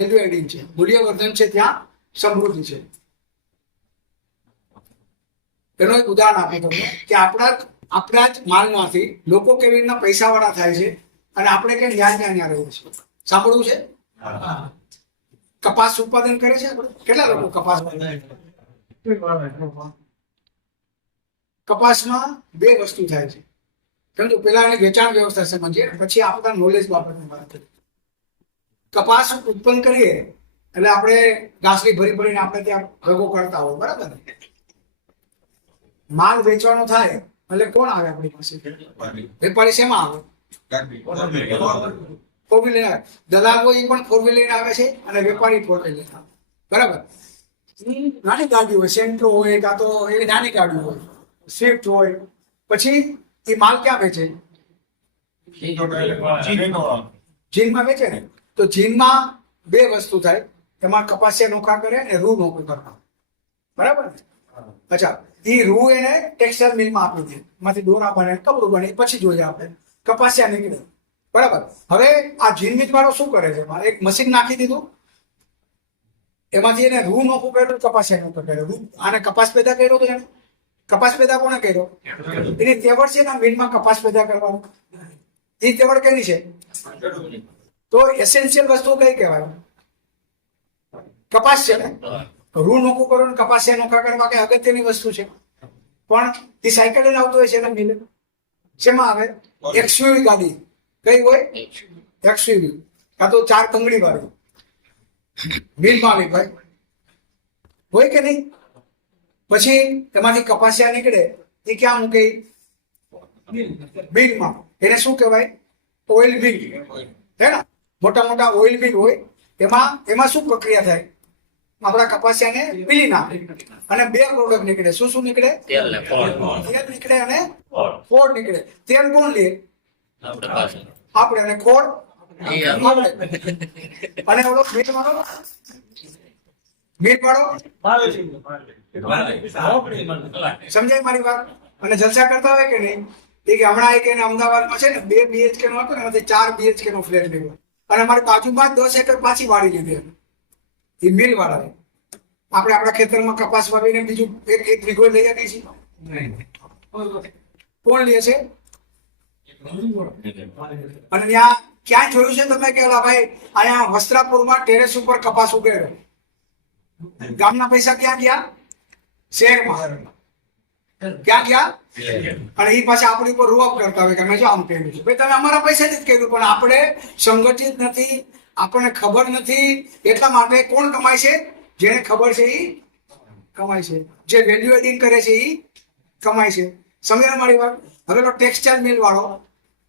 Value adding છે, મૂલ્યવર્ધન છે, ત્યાં સમૃદ્ધિ છે. એનું એક ઉદાહરણ આપી તમને કે આપણા જ માલમાંથી લોકો કેવી રીતના પૈસા વાળા થાય છે અને આપણે કે ન્યાય રહીએ છીએ. સાંભળવું છે? કપાસ ઉત્પાદન કરે છે આપણે કેટલા લોકો કપાસ કપાસમાં બે વસ્તુ થાય છે. સમજો પેલા એની વેચાણ વ્યવસ્થા સમજીએ, પછી આપણા નોલેજ બાબતની વાત કરીએ. કપાસ ઉત્પન્ન કરીએ એટલે આપણે ઘાસડી ભરીને આપણે ત્યાં ભેગો કરતા હોય, બરાબર? માલ વેચવાનો થાય એટલે કોણ આવે આપણી પાસે? વેપારી શેમાં આવે? ફોર વ્હીલ લઈને આવે. દલાલો એ પણ ફોર વ્હીલ લઈને આવે છે અને વેપારી ફોર વ્હીલ લઈને આવે, બરાબર? નાની ગાડી હોય, સેન્ટ્રો હોય, કાં તો એવી નાની ગાડી હોય, સ્વિફ્ટ હોય. પછી એ માલ ક્યાં વેચે? જીનમાં વેચે ને. તો જીનમાં બે વસ્તુ થાય, એમાં કપાસિયા નોખા કરે અને રૂ નોખું કરવા, બરાબર? અચ્છા, એ રૂ એને ટેક્સટાઇલ મિલમાં આપી દે, એમાંથી દોરા બને, કપડું બને, પછી જોઈએ આપણે કપાસિયા નીકળે, બરાબર? હવે આ જીન મિલ વાળો શું કરે છે? એક મશીન નાખી દીધું, એમાંથી એને રૂ નોખું કર્યું, કપાસિયા નોખું કર્યું. રૂ આને કપાસ પેદા કર્યો તો એને કપાસ પેદા કોને કર્યો? એની તેવડ છે ને મિલમાં કપાસ પેદા કરવાનું. એ તેવડ કેની છે? તો એસેન્શિયલ વસ્તુ કઈ કહેવાય? કપાસ છે ને. રૂ નોખું કરો ને કપાસિયા નોખા કરવા કઈ અગત્યની વસ્તુ છે, પણ એ સાયકલ લઈને આવતો હોય છે ને મિલ. શેમાં આવે? એક્સયુવી ગાડી. કઈ હોય? એક્સયુવી, કાં તો 4 કંગડી વાળી મિલમાં આવી ભાઈ, હોય કે નહીં? પછી એમાંથી કપાસિયા નીકળે, એ ક્યાં મૂકે? મિલમાં. એને શું કહેવાય? ઓઇલ મિલ, હે ને? મોટા મોટા ઓઇલ મિલ હોય, એમાં શું પ્રક્રિયા થાય? આપણા કપાસિયાને પીલી નાખે અને બે પ્રોડક્ટ નીકળે. શું નીકળે? તેલ નીકળે અને ખોળ નીકળે. તેલ કોણ લે? આપણે. અને ખોળ આપણે. અને ઓલો મિલ વાળો સમજાય મારી વાત? અને જલસા કરતા હોય કે નહીં? એ કે હમણાં એક એને અમદાવાદમાં છે ને 2 BHK નો હતો ને, એમાંથી 4 BHK નો ફ્લેટ લીધો અને અમારી બાજુમાં 10 એકર પાછી વાળી લીધી. એ મિલ વાળા. આપણે આપણા ખેતરમાં કપાસ વાવીને બીજું એક વીઘો લઈ શકીએ છીએ? કોણ લે છે? અને ત્યાં ક્યાં જોયું છે તમે કે ભાઈ અહીંયા વસ્ત્રાપુરમાં ટેરેસ ઉપર કપાસ ઉગેલો, ગામના પૈસા ક્યાં ગયા? શહેરમાં. ક્યાં ગયા? અને એ પાછા આપણી ઉપર રૂઅપ કરતા હોય કે અમે જો આમ કર્યું છે. ભાઈ તમે અમારા પૈસાથી જ કર્યું, પણ આપણે સંગઠિત નથી, આપણને ખબર નથી. એટલા માટે કોણ કમાય છે? જેને ખબર છે એ કમાય છે, જે વેલ્યુ એડિંગ કરે છે એ કમાય છે. સમજાય મારી વાત? હવે તો ટેક્સટાઇલ મિલ વાળો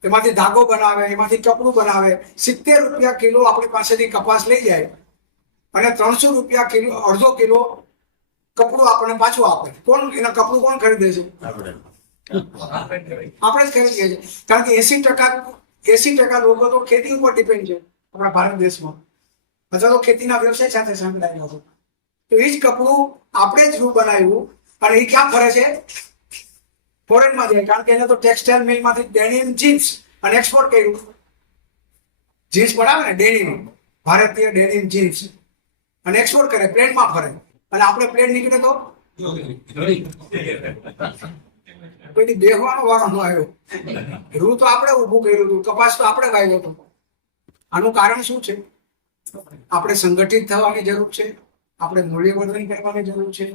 એમાંથી ધાગો બનાવે, એમાંથી કપડું બનાવે, 70 રૂપિયા કિલો આપણી પાસેથી કપાસ લઈ જાય અને 300 રૂપિયા કિલો, અડધો કિલો કપડું આપણને પાછું આપે. કોણ એના કપડું કોણ ખરીદે છે? આપણે જ ખરીદીએ છીએ. કારણ કે 80% લોકો તો ખેતી ઉપર ડિપેન્ડ છે આપણા ભારત દેશમાં, અથવા તો ખેતીના વ્યવસાય સાથે સંકળાયેલા છે. તો એ જ કપડું આપણે જ રૂ બનાવ્યું અને એ ક્યાં ફરે છે? ફોરેનમાં જાય. કારણ કે એને તો ટેક્સટાઇલ મિલમાંથી ડેનિમ જીન્સ અને એક્સપોર્ટ કર્યું. જીન્સ બનાવે ને ડેનિમ, ભારતીય ડેનિમ જીન્સ, અને એક્સપોર્ટ કરે, પ્લેનમાં ફરે. અને આપણે પ્લેન નીકળે તો કોઈની બેહવાનો વારો ન આવ્યો. રૂ તો આપણે ઊભું કર્યું હતું, કપાસ તો આપણે વાવ્યો હતો. આનું કારણ શું છે? આપણે સંગઠિત થવાની જરૂર છે, આપણે મૂલ્યવર્ધન કરવાની જરૂર છે,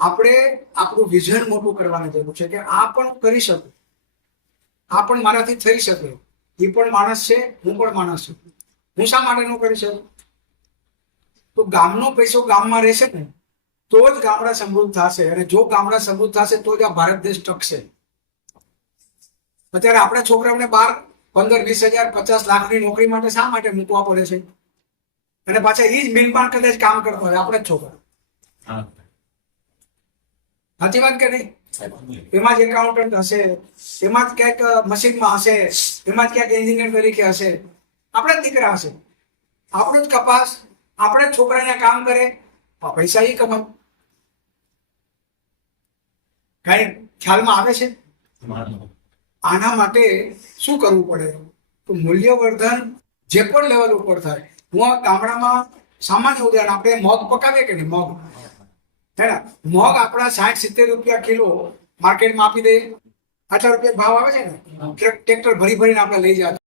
આપણે આપણું વિઝન મોટું કરવાની જરૂર છે કે આ પણ કરી શકું, આ પણ મારાથી થઈ શકે. એ પણ માણસ છે, હું પણ માણસ છું. હું શા માટે ન કરી શકું? તો ગામનો પૈસો ગામમાં રહેશે ને તો જ ગામડા સમૃદ્ધ થશે, અને જો ગામડા સમૃદ્ધ થશે તો જ આ ભારત દેશ ટકશે. અત્યારે આપણે છોકરાઓને 15-20 હજાર 50 લાખની નોકરી માટે શા માટે મૂકવા પડે છે? અને પાછા એ જ મિલમાં કદાચ કામ કરતા હોય આપણે જ છોકરા. સાચી વાત કે નહીં? એમાં જ એકાઉન્ટન્ટ હશે, એમાં જ ક્યાંક મશીનમાં હશે, એમાં જ ક્યાંક એન્જિનિયર તરીકે હશે. આપણે જ દીકરા હશે, આપણો જ કપાસ, આપણે જ છોકરાને કામ કરે, પૈસા એ કમાય. કઈ ખ્યાલમાં આવે છે? આના માટે શું કરવું પડે? તો મૂલ્યવર્ધન જે પણ લેવલ ઉપર થાય હું ગામડામાં સામાન્ય ઉદાહરણ, આપણે મગ પકાવીએ કે નહીં, મગ હે ને, મગ આપણા 60-70 રૂપિયા કિલો માર્કેટમાં આપી દે, આટલા રૂપિયા ભાવ આવે છે ને, ટ્રેક્ટર ભરી ભરીને આપણે લઈ જાય.